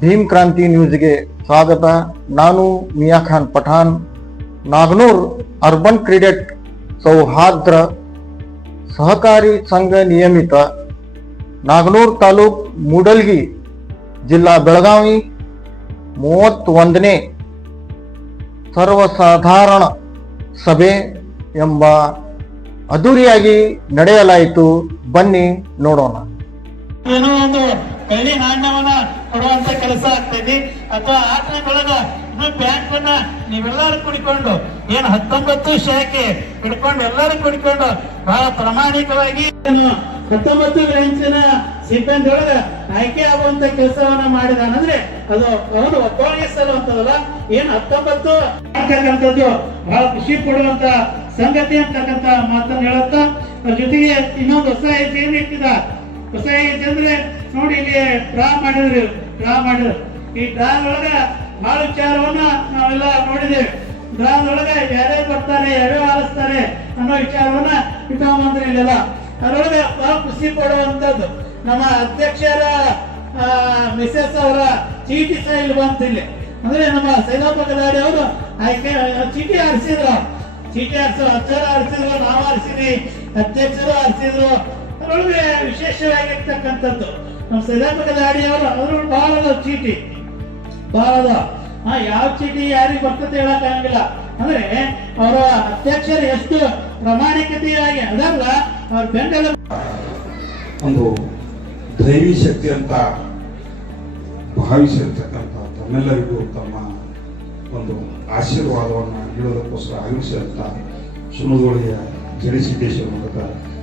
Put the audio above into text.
ಭೀಮ್ ಕ್ರಾಂತಿ ನ್ಯೂಸ್ಗೆ ಸ್ವಾಗತ. ನಾನು ಮಿಯಾ ಖಾನ್ ಪಠಾನ್ ನಾಗನೂರ್ ಅರ್ಬನ್ ಕ್ರೆಡಿಟ್ ಸೌಹಾರ್ದ್ರ ಸಹಕಾರಿ ಸಂಘ ನಿಯಮಿತ. ನಾಗನೂರ್ ತಾಲೂಕ್ ಮೂಡಲ್ಗಿ ಜಿಲ್ಲಾ ಬೆಳಗಾವಿ ಮೂವತ್ತೊಂದನೇ ಸರ್ವಸಾಧಾರಣ ಸಭೆ ಎಂಬ ಅದ್ದೂರಿಯಾಗಿ ನಡೆಯಲಾಯಿತು. ಬನ್ನಿ ನೋಡೋಣ. ಏನೋ ಒಂದು ಕಳ್ಳಿ ನಾಣ್ಯವನ್ನ ಕೊಡುವಂತ ಕೆಲಸ ಆಗ್ತೈತಿ, ಅಥವಾ ಆಟಗಳೊಳಗ ಇನ್ನು ಬ್ಯಾಂಕ್ ಅನ್ನ ನೀವೆಲ್ಲರೂ ಕುಡಿಕೊಂಡು, ಏನು ಹತ್ತೊಂಬತ್ತು ಶಾಖೆ ಹಿಡ್ಕೊಂಡು ಎಲ್ಲರೂ ಕುಡಿಕೊಂಡು ಬಹಳ ಪ್ರಾಮಾಣಿಕವಾಗಿ ಏನು ಹತ್ತೊಂಬತ್ತು ಬ್ರಾಂಚಿನ ಸಿಬ್ಬಂದಿ ಒಳಗ ಆಯ್ಕೆ ಆಗುವಂತ ಕೆಲಸವನ್ನ ಮಾಡಿದಾನಂದ್ರೆ ಅದು ಅವನು ಒಬ್ಬರಿಗೆ ಸಲ್ಲುವಂತದಲ್ಲ ಏನ್ ಹತ್ತೊಂಬತ್ತು ಅಂತಕ್ಕಂಥದ್ದು ಬಹಳ ಖುಷಿ ಕೊಡುವಂತ ಸಂಗತಿ ಅಂತಕ್ಕಂಥ ಮಾತನ್ನ ಹೇಳುತ್ತಾ ಜೊತೆಗೆ ಇನ್ನೊಂದು ಹೊಸ ಹೆಜ್ಜೆಯನ್ನು ಇಟ್ಟಿದ ಹೊಸ ನೋಡಿ ಇಲ್ಲಿ ಡ್ರಾ ಮಾಡಿದ್ರು ಡ್ರಾ ಮಾಡಿದ್ರು. ಈ ಡ್ರಾ ಒಳಗ ಬಹಳ ವಿಚಾರವನ್ನ ನಾವೆಲ್ಲ ನೋಡಿದ್ದೇವೆ ಒಳಗ ಯಾರೇ ಬರ್ತಾರೆ, ಯಾರೇ ಆಲಿಸ್ತಾರೆ ಅನ್ನೋ ವಿಚಾರವನ್ನ ಇಟ್ಕೊಂಡ್ಬಂದ್ರೆ ಇಲ್ಲೆಲ್ಲ ಅದರೊಳಗೆ ಬಹಳ ಖುಷಿ ಪಡುವಂತದ್ದು ನಮ್ಮ ಅಧ್ಯಕ್ಷರ ಮಿಸಸ್ ಅವರ ಚೀಟಿ ಸಹ ಇಲ್ಲಿ ಬಂತು ಇಲ್ಲಿ. ಅಂದ್ರೆ ನಮ್ಮ ಸೈದಾಪ ಗದಾಡಿ ಅವರು ಆಯ್ಕೆ, ಚೀಟಿ ಆರಿಸಿದ್ರು. ಚೀಟಿ ಆರಿಸೋ, ಅಚ್ಚರ ಆರಿಸಿದ್ರು, ನಾವು ಆರಿಸಿದ್ವಿ, ಅಧ್ಯಕ್ಷರು ಆರಿಸಿದ್ರು. ಅದರೊಳಗೆ ವಿಶೇಷವಾಗಿರ್ತಕ್ಕಂಥದ್ದು. ನಮ್ಮ ಸೈದಾಪ ಗದಾಡಿ ಅವರು ಅದ್ರೊಳಗೆ ಅದಾವ ಚೀಟಿ. ಬಹಳ ಆ ಹಾ ಯಾವ ಚೀಟಿ ಯಾರಿಗೆ ಬರ್ತದೆ ಹೇಳಕ್ ಆಗಂಗಿಲ್ಲ. ಅಂದ್ರೆ, ಅವರ ಅಧ್ಯಕ್ಷರು ಎಷ್ಟು ಪ್ರಾಮಾಣಿಕತೆಯಾಗಿ, ಅದಲ್ಲ, ಅವ್ರ ಬೆಂಬಲ ಒಂದು ದೈವಿ ಶಕ್ತಿ ಅಂತ ಭಾವಿಸಿರ್ತಕ್ಕಂಥ ತಮ್ಮೆಲ್ಲರಿಗೂ ತಮ್ಮ ಒಂದು ಆಶೀರ್ವಾದವನ್ನು ನೀಡೋದಕ್ಕೋಸ್ಕರ ಆಗಮಿಸಿದಂಥ ಸುಮಧೋಳಿಯ ಜಡಿಸಿದ್ದೇಶ್ವರ ಮಠದ